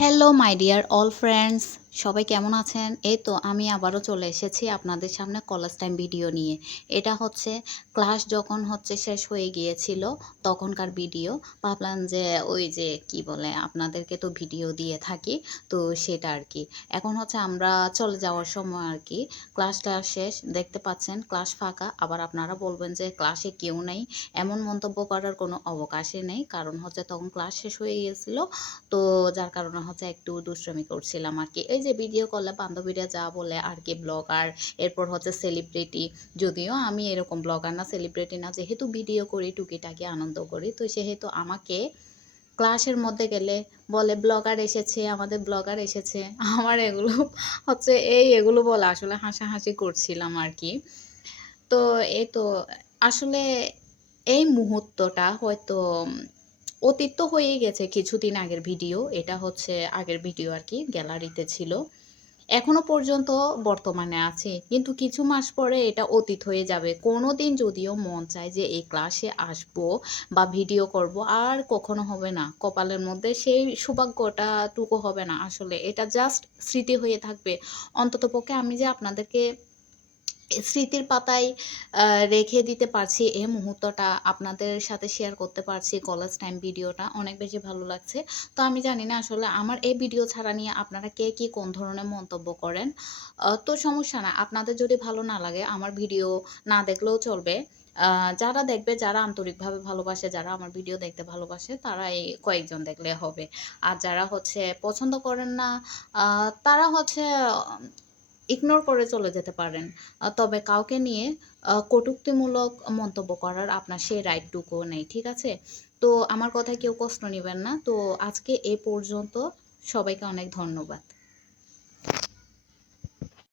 Hello my dear all friends, সবাই কেমন আছেন? এই তো আমি আবারও চলে এসেছি আপনাদের সামনে কলেজ টাইম ভিডিও নিয়ে। এটা হচ্ছে ক্লাস যখন শেষ হয়ে গিয়েছিল তখনকার ভিডিও। ভাবলাম যে ওই যে কি বলে আপনাদেরকে তো ভিডিও দিয়ে থাকি, তো সেটা আর কি। এখন আমরা চলে যাওয়ার সময় আর কি। ক্লাসটা শেষ, দেখতে পাচ্ছেন ক্লাস ফাঁকা। আবার আপনারা বলবেন যে ক্লাসে কেউ নেই, এমন মন্তব্য করার কোনো অবকাশই নেই, কারণ তখন ক্লাস শেষ হয়ে গিয়েছিল। তো যার কারণে একটু দুষ্টামি করছিলাম আর কি। এই যে ভিডিও কলে বান্ধবীরা যা বলে আর কি, ব্লগার, এরপর সেলিব্রিটি। যদিও আমি এরকম ব্লগার না, সেলিব্রিটি না, যেহেতু ভিডিও করি, টুকিটাকি আনন্দ করি, তো সেহেতু আমাকে ক্লাসের মধ্যে গেলে বলে ব্লগার এসেছে, আমাদের ব্লগার এসেছে। আমার এগুলো এগুলো বলে আসলে হাসাহাসি করছিলাম আর কি। তো এই তো আসলে এই মুহূর্তটা হয়তো অতীত তো হয়েই গেছে, কিছুদিন আগের ভিডিও। এটা আগের ভিডিও আর কি, গ্যালারিতে ছিল। এখনো পর্যন্ত বর্তমানে আছে। কিন্তু কিছু মাস পরে এটা অতীত হয়ে যাবে। কোনোদিন যদিও মন চায় যে এই ক্লাসে আসবো বা ভিডিও করব, আর কখনো হবে না। কপালের মধ্যে সেই সৌভাগ্যটা টুকু হবে না। আসলে এটা জাস্ট স্মৃতি হয়ে থাকবে। অন্ততপক্ষে আমি যে আপনাদেরকে স্মৃতির পাতায় রেখে দিতে পারছি, এই মুহূর্তটা আপনাদের সাথে শেয়ার করতে পারছি, কলেজ টাইম ভিডিওটা অনেক বেশি ভালো লাগছে। তো আমি জানি না আসলে আমার এই ভিডিও ছাড়া নিয়ে আপনারা কে কি কোন ধরনের মন্তব্য করেন। তো সমস্যা না, আপনাদের যদি ভালো না লাগে আমার ভিডিও না দেখলেও চলবে। যারা দেখবে, যারা আন্তরিকভাবে ভালোবাসে, যারা আমার ভিডিও দেখতে ভালোবাসে, তারা এই কয়েকজন দেখলে হবে। আর যারা পছন্দ করেন না, তারা ইগনোর করে চলে যেতে পারেন। তবে কাউকে নিয়ে কটূক্তিমূলক মন্তব্য করার আপনার সেই রাইটটুকুও নেই। ঠিক আছে? তো আমার কথায় কেউ কষ্ট নিবেন না। তো আজকে এ পর্যন্ত। সবাইকে অনেক ধন্যবাদ।